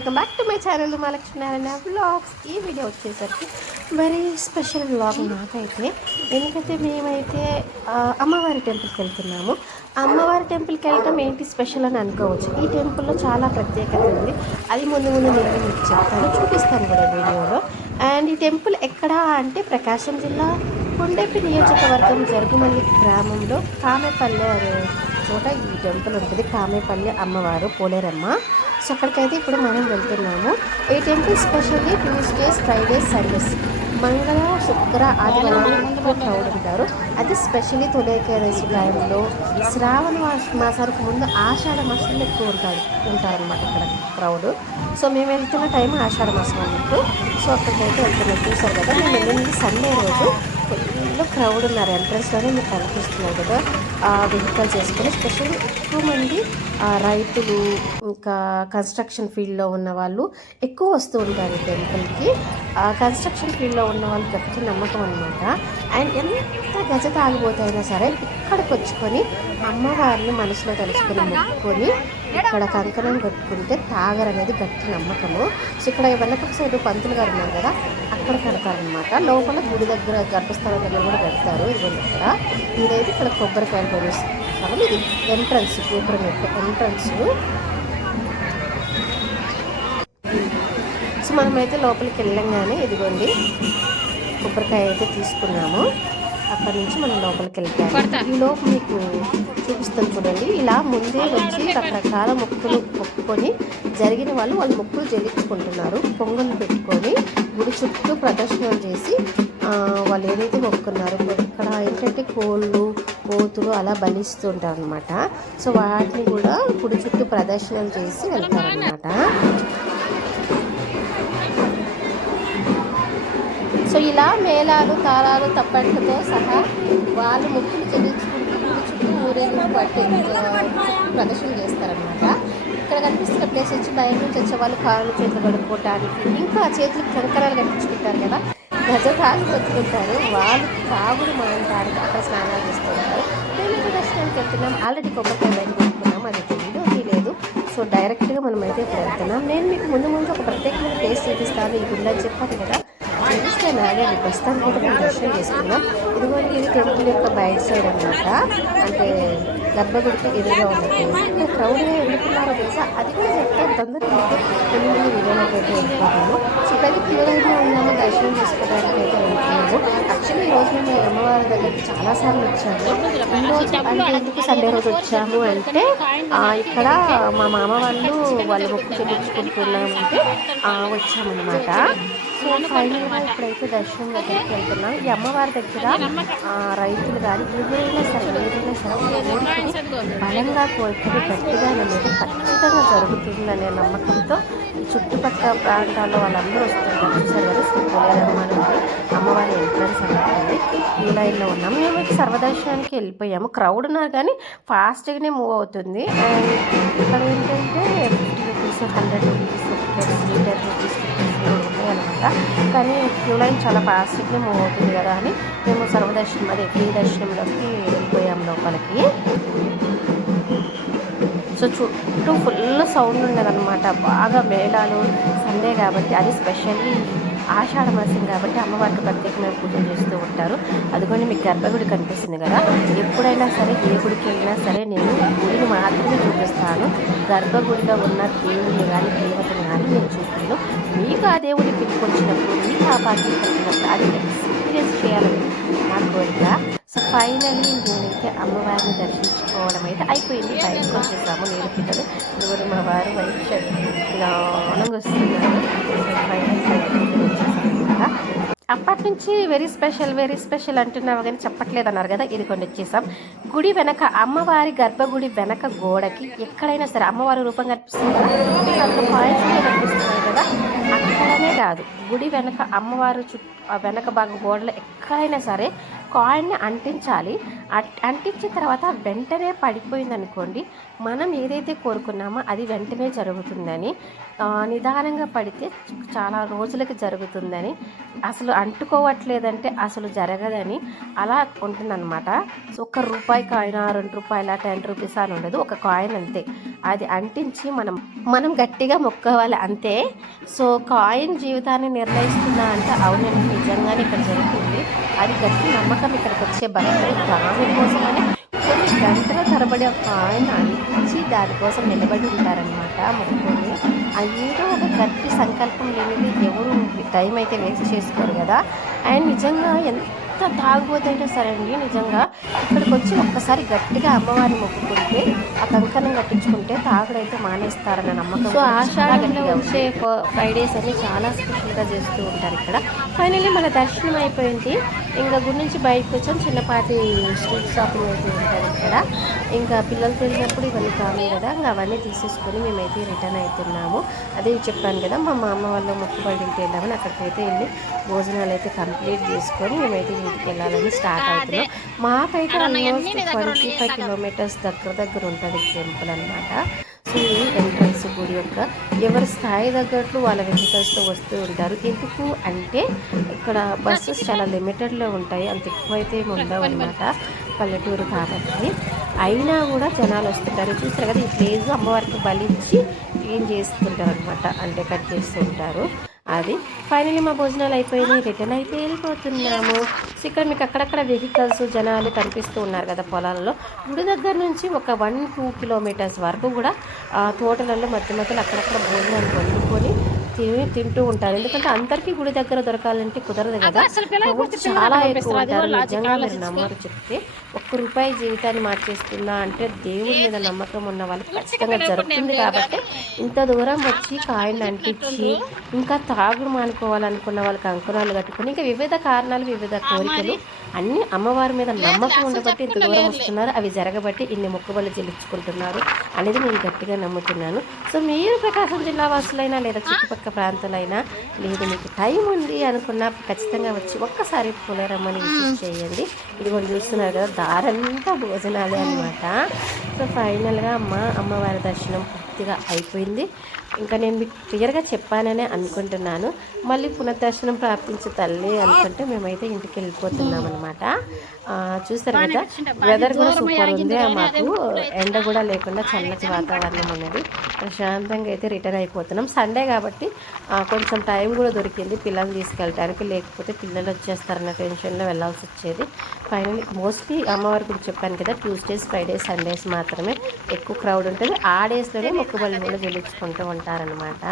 Welcome back to my channel Mahalakshmi Narayana vlogs. ఈ video వచ్చేసరికి very special vlog నాకైతే ఎందుకంటే మేమైతే అమ్మవారి టెంపుల్కి వెళ్తున్నాము. అమ్మవారి టెంపుల్కి వెళ్ళటం ఏంటి స్పెషల్ అని అనుకోవచ్చు. ఈ టెంపుల్లో చాలా ప్రత్యేకత ఉంది. అది ముందు ముందు నేను మీకు చెప్తాను. చూపిస్తాను కూడా వీడియోలో. అండ్ ఈ టెంపుల్ ఎక్కడ అంటే ప్రకాశం జిల్లా కొండేపి నియోజకవర్గం జరుగుమల్లి గ్రామంలో కామెపల్లె అనే చోట ఈ టెంపుల్ ఉంటుంది. కామెపల్లె అమ్మవారు పోలేరమ్మ. సో అక్కడికైతే ఇప్పుడు మనం వెళ్తున్నాము. ఈ temple specially Tuesdays Fridays Sundays మంగళ శుక్ర ఆదివారం ఎక్కువ క్రౌడ్ ఉంటారు. అది స్పెషల్లీ తొలి టైంలో శ్రావణ మాసానికి ముందు ఆషాఢ మాసంలో ఎక్కువ ఉంటారు ఉంటారనమాట ఇక్కడ క్రౌడ్ సో మేము వెళ్తున్న టైం ఆషాఢ మాసం అన్నట్టు. సో అక్కడికైతే వెళ్తున్నాం చూసారు కదా. మేము వెళ్ళింది సండే రోజు. లో క్రౌడ్ ఉన్నారు. ఎంట్రన్స్లోనే మీకు కనిపిస్తున్నారు కదా. వెహికల్స్ చేసుకొని స్పెషల్ ఎక్కువ మంది రైతులు ఇంకా కన్స్ట్రక్షన్ ఫీల్డ్లో ఉన్న వాళ్ళు ఎక్కువ వస్తూ ఉంటారు టెంపుల్కి ఆ కన్స్ట్రక్షన్ ఫీల్డ్లో ఉన్న వాళ్ళకి గట్టి నమ్మకం అనమాట అండ్ ఎంత గజ తాగిపోతైనా సరే ఇక్కడికి వచ్చుకొని అమ్మవారిని మనసులో తలుచుకొని మొక్కుకొని ఇక్కడ కంకణం కట్టుకుంటే తాగరు అనేది గట్టి నమ్మకము. సో ఇక్కడ వెనక సైడ్ పంతులు గారు ఉన్నారు కదా అక్కడ కడతారనమాట లోపల గుడి దగ్గర గర్భస్థలం దగ్గర కూడా పెడతారు. ఇదిగోండి ఇక్కడ. ఇదైతే ఇక్కడ కొబ్బరికాయలు కొనేస్తాం ఇది ఎంట్రన్స్ గోపురం యొక్క ఎంట్రన్స్ సో మనమైతే లోపలికి వెళ్ళంగానే ఇదిగోండి. కొబ్బరికాయ అయితే తీసుకున్నాము. అక్కడ నుంచి మనం లోపలికి వెళ్తాము ఈ లోపు మీకు చూపిస్తాను చూడండి. ఇలా ముందే వచ్చి రకరకాల మొక్కులు మొక్కుకొని జరిగిన వాళ్ళు వాళ్ళు మొక్కులు చెల్లించుకుంటున్నారు పొంగలు పెట్టుకొని గుడి చుట్టూ ప్రదర్శనలు చేసి వాళ్ళు ఏదైతే మొక్కున్నారో ఇక్కడ ఏంటంటే కోళ్ళు కోతులు అలా బలిస్తుంటారు అనమాట సో వాటిని కూడా గుడి చుట్టూ ప్రదర్శనలు చేసి వెళ్తారనమాట ఇలా మేళాలు తాళాలు తప్పట్లతో సహా వాళ్ళు ముక్కులు చెల్లించుకుంటూ గుడి చుట్టూ ఊరేగింపు పట్టి ప్రదర్శన చేస్తారనమాట ఇక్కడ కనిపిస్తున్న ప్లేస్ వచ్చి బయట నుంచి వచ్చే వాళ్ళు కాళ్ళు చేతులు కడుక్కోవటానికి ఇంకా చేతులు కంకరాలు కనిపించుకుంటారు కదా గజ కాలు కొట్టుకుంటారు. వాళ్ళు తాగుడు మాంటారు అక్కడ స్నానాలు చేస్తుంటారు మేము ఇక్కడ దర్శనానికి వెళ్తున్నాం. ఆల్రెడీ కొబ్బరికాయ బయట కొనుక్కున్నాం అది తెలియదు తెలియదు సో డైరెక్ట్గా మనం అయితే ఇప్పుడు వెళ్తున్నాం. నేను మీకు ముందు ముందు ఒక ప్రత్యేకమైన ప్లేస్ చూపిస్తాను. ఈ గుండె చెప్పాను కదా. చూస్తే నాగే ప్రస్తుతానికి అయితే మనం దర్శనం చేసుకున్నాం. ఇదిగోండి ఇది టెంపుల్ యొక్క బయట సైడ్ అనమాట అంటే గర్భగుడికి ఎదురుగా ఉన్నది ప్లేస్. ఇక్కడ క్రౌడ్ వెళ్ళుకున్నారో తెలుసా? అది కూడా చెప్తాను తొందరగా ముందు ముందు అయితే వెళ్ళిపోతాము సో ఇప్పుడైతే క్యూరైతే ఉన్నాము దర్శనం చేసుకోవడానికి అయితే వెళ్తున్నాము యాక్చువల్లీ ఈరోజు మేము అమ్మవారి దగ్గరికి చాలాసార్లు వచ్చాము. ఈరోజు అంటే ఎందుకు సండే రోజు వచ్చాము అంటే ఇక్కడ మా మామ వాళ్ళు వాళ్ళు మొక్కు చెల్లించుకుంటున్నామంటే ఆ, వచ్చామన్నమాట. సో ఫైనల్గా ఇప్పుడైతే దర్శనం దగ్గరికి వెళ్తున్నాం. ఈ అమ్మవారి దగ్గర రైతులు కానీ ఏదైనా సరే ఏదైనా సరే బలంగా కోరుకుని గట్టిగా అనేది ఖచ్చితంగా జరుగుతుందనే నమ్మకంతో చుట్టుపక్కల ప్రాంతాల్లో వాళ్ళందరూ వస్తున్నారు చూసారు కదా శ్రీ పోలేరమ్మ అమ్మవారి ఎంట్రన్స్ అనుకుంటుంది ఈ లైన్లో ఉన్నాము మేము అయితే సర్వదర్శనానికి వెళ్ళిపోయాము. క్రౌడ్ ఉన్నారు కానీ ఫాస్ట్గానే మూవ్ అవుతుంది. అండ్ ఇక్కడ ఏంటంటే fifty rupees hundred rupees litre rupees అనమాట కానీ క్యూ లైన్ చాలా ఫాస్ట్గా మూవ్ అవుతుంది కదా అని మేము సర్వదర్శనం అదే ఫ్రీ దర్శనంలోకి వెళ్ళిపోయాం లోపలికి. సో చుట్టూ ఫుల్ సౌండ్ ఉండదన్నమాట. బాగా మేళాలు సండే కాబట్టి అది స్పెషల్లీ ఆషాఢ మాసం కాబట్టి అమ్మవారికి ప్రత్యేకమైన పూజలు చేస్తూ ఉంటారు. అదిగోండి మీకు గర్భగుడి కనిపిస్తుంది కదా. ఎప్పుడైనా సరే ఏ గుడికి వెళ్ళినా సరే నేను గుడిని మాత్రమే చూపిస్తాను. గర్భగుడిలో ఉన్న దేవుడిని కానీ దేవతని కానీ నేను చూపాను మీకు ఆ దేవుడిని పిలుపుకొచ్చినప్పుడు మీకు ఆ పార్టీ కలిగినప్పుడు అది ఎక్స్పీరియన్స్ చేయాలని నా కోరిక. సో ఫైనలీ నేనైతే అమ్మవారిని దర్శించుకోవడం అయితే అయిపోయింది. బయటకు వచ్చేసాము నేను పిల్లలు ఇదిగోండి మా వారు వైట్ షర్ట్ వస్తున్నారు. వచ్చేసాము అప్పటి నుంచి వెరీ స్పెషల్ వెరీ స్పెషల్ అంటున్నావు కానీ చెప్పట్లేదు అన్నారు కదా. ఇది కొన్ని వచ్చేసాం. గుడి వెనక అమ్మవారి గర్భగుడి వెనక గోడకి ఎక్కడైనా సరే అమ్మవారి రూపం కనిపిస్తుంది? కాదు గుడి వెనక అమ్మవారు చుట్టూ వెనక భాగం గోడలు ఎక్కడైనా సరే కాయిన్ని అంటించాలి. అట్- అంటించిన తర్వాత వెంటనే పడిపోయిందనుకోండి మనం ఏదైతే కోరుకున్నామో అది వెంటనే జరుగుతుందని నిదానంగా పడితే చాలా రోజులకి జరుగుతుందని. అసలు అంటుకోవట్లేదంటే అసలు జరగదని అలా ఉంటుందన్నమాట. సో ఒక్క రూపాయి కాయిన్ రెండు రూపాయల టెన్ రూపీస్ అని ఉండదు. ఒక కాయిన్ అంతే. అది అంటించి మనం మనం గట్టిగా మొక్కవాలి అంతే. సో కాయిన్ జీవితాన్ని నిర్ణయిస్తుందా అంటే అవునండి. నిజంగానే ఇక్కడ జరుగుతుంది. అది గట్టి నమ్మకం ఇక్కడికి వచ్చే బలం దానికోసమని కొన్ని గంటల తరబడి ఒక ఆయన అనిపించి దానికోసం నిలబడి ఉంటారనమాట మొక్కలు ఆ ఏదో ఒక గట్టి సంకల్పం లేనిది ఎవరు టైం అయితే వేస్ట్ చేసుకోరు కదా. అండ్ నిజంగా ఎంత తాగుబోతైనా సరే అండి నిజంగా. ఇక్కడికి వచ్చి ఒక్కసారి గట్టిగా అమ్మవారిని మొక్కుకుంటే ఆ కంకణం కట్టించుకుంటే తాగుడైతే మానేస్తారన్న నమ్మకం సో ఆషాఢంలో వచ్చే ఫైవ్ డేస్ అన్ని చాలా స్పెషల్గా చేస్తూ ఉంటారు ఇక్కడ. ఫైనల్లీ మన దర్శనం అయిపోయింది. ఇంకా గుడి నుంచి బయటకు వచ్చాం. చిన్నపాటి స్ట్రీట్ షాపింగ్ అయితే ఉంటుంది ఇక్కడ. ఇంకా పిల్లలు తెలిసినప్పుడు ఇవన్నీ కావాలి కదా. ఇంకా అవన్నీ తీసేసుకొని మేమైతే రిటర్న్ అవుతున్నాము అదే చెప్పాను కదా మా మామ వాళ్ళ మొక్కుబడి ఇంటికి వెళ్ళామని అక్కడికి అయితే వెళ్ళి భోజనాలు అయితే కంప్లీట్ చేసుకొని మేమైతే ఇంటికి వెళ్ళాలని స్టార్ట్ అవుతున్నాం మాకైతే ఆల్మోస్ట్ ట్వంటీ ఫైవ్ కిలోమీటర్స్ దగ్గర దగ్గర. ఉంటుంది టెంపుల్ అనమాట సో ఇది ఎంట్రన్స్ గుడి యొక్క ఎవరి స్థాయి తగ్గట్లు వాళ్ళ వెహికల్స్తో వస్తూ ఉంటారు. ఎందుకు అంటే ఇక్కడ బస్సెస్ చాలా లిమిటెడ్లో ఉంటాయి. అంత ఎక్కువ అయితే ఉండవు అనమాట పల్లెటూరు కాబట్టి. అయినా కూడా జనాలు వస్తుంటారు. చూస్తారు కదా ఈ ప్లేస్ అమ్మవారికి బలిచ్చి క్లీన్ చేస్తుంటారు అనమాట అంటే కట్ చేస్తూ ఉంటారు అది. ఫైనలీ మా భోజనాలు అయిపోయినాయి. రిటర్న్ అయితే వెళ్ళిపోతున్నాము. సో ఇక్కడ మీకు అక్కడక్కడ వెహికల్స్ జనాలు కనిపిస్తూ ఉన్నారు కదా పొలాలలో. గుడి దగ్గర నుంచి ఒక వన్ టూ కిలోమీటర్స్ వరకు కూడా ఆ తోటలలో మధ్య మధ్యలో అక్కడక్కడ భోజనాలు వండుకొని తిని తింటూ ఉంటారు. ఎందుకంటే అందరికీ గుడి దగ్గర దొరకాలంటే కుదరదు కదా. చాలా ఎక్కువ ఉంటారు. నిజంగా మీరు నమ్మరు చెప్తే ఒక్క రూపాయి జీవితాన్ని మార్చేస్తున్నా అంటే దేవుడి మీద నమ్మకం ఉన్న వాళ్ళకి ఖచ్చితంగా జరుగుతుంది కాబట్టి ఇంత దూరం వచ్చి కాయిన్ అంటించి ఇంకా తాగుడు మానుకోవాలనుకున్న వాళ్ళకి అంకురాలు కట్టుకొని ఇంకా వివిధ కారణాలు వివిధ కోరికలు అన్ని అమ్మవారి మీద నమ్మకం ఉండబట్టి ఇంత దూరం వస్తున్నారు. అవి జరగబట్టి ఇన్ని మొక్కుబళ్ళు చెల్లించుకుంటున్నారు అనేది నేను గట్టిగా నమ్ముతున్నాను. సో మీరు ప్రకాశం జిల్లా వాసులైనా లేదా చుట్టుపక్కల ప్రాంతాలైనా లేదు మీకు టైం ఉంది అనుకున్నా ఖచ్చితంగా వచ్చి ఒక్కసారి పులరమ్మని విజిట్ చేయండి. ఇది కూడా చూస్తున్నారు కదా దారంతా భోజనాలే అనమాట సో ఫైనల్గా అమ్మ అమ్మవారి దర్శనం పూర్తిగా అయిపోయింది. ఇంకా నేను మీకు క్లియర్గా చెప్పాననే అనుకుంటున్నాను. మళ్ళీ పునర్దర్శనం ప్రాప్తించే తల్లి అనుకుంటే మేమైతే ఇంటికి వెళ్ళిపోతున్నాం అనమాట చూస్తారు కదా వెదర్ కూడా సూపర్ ఉంది మాకు. ఎండ కూడా లేకుండా చల్లటి వాతావరణం ఉన్నది. ప్రశాంతంగా అయితే రిటర్న్ అయిపోతున్నాం. సండే కాబట్టి కొంచెం టైం కూడా దొరికింది పిల్లల్ని తీసుకెళ్ళడానికి లేకపోతే పిల్లలు వచ్చేస్తారన్న టెన్షన్లో వెళ్ళాల్సి వచ్చేది. ఫైనల్లీ మోస్ట్లీ అమ్మవారి గురించి చెప్పాను కదా ట్యూస్డేస్ ఫ్రైడేస్ సండేస్ మాత్రమే ఎక్కువ క్రౌడ్ ఉంటుంది. ఆ డేస్లోనే మొక్కుబళ్ళు కూడా చెల్లించుకుంటూ ఉంటారనమాట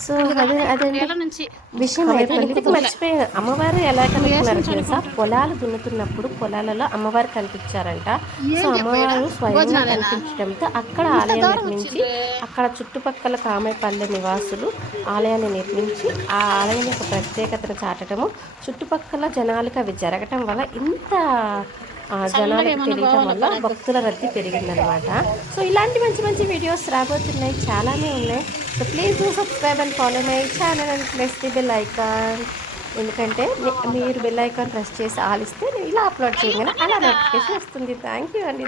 సో అదే నుంచి. విషయం అయితే మర్చిపోయాను. అమ్మవారు ఎలా కనిపించారు తెలుసా? పొలాలు దున్నుతున్నప్పుడు పొలాలలో అమ్మవారు కనిపించారంట. సో అమ్మవారు స్వయంగా కనిపించడంతో అక్కడ ఆలయం నిర్మించి అక్కడ చుట్టుపక్కల కామేపల్లె నివాసులు ఆలయాన్ని నిర్మించి ఆ ఆలయం యొక్క ప్రత్యేకతను చాటటము చుట్టుపక్కల జనాలకు అవి జరగటం వల్ల ఇంత జనాలకు తెలియటం వల్ల భక్తుల రద్దీ పెరిగిందనమాట సో ఇలాంటి మంచి మంచి వీడియోస్ రాబోతున్నాయి. చాలానే ఉన్నాయి. So please do subscribe and follow my channel and press the bell icon ఎందుకంటే మీరు బెల్ ఐకాన్ ప్రెస్ చేసి ఆలిస్తే నేను ఇలా అప్లోడ్ చేయగానే అలా నోటిఫికేషన్ వస్తుంది. థ్యాంక్ యూ అండి.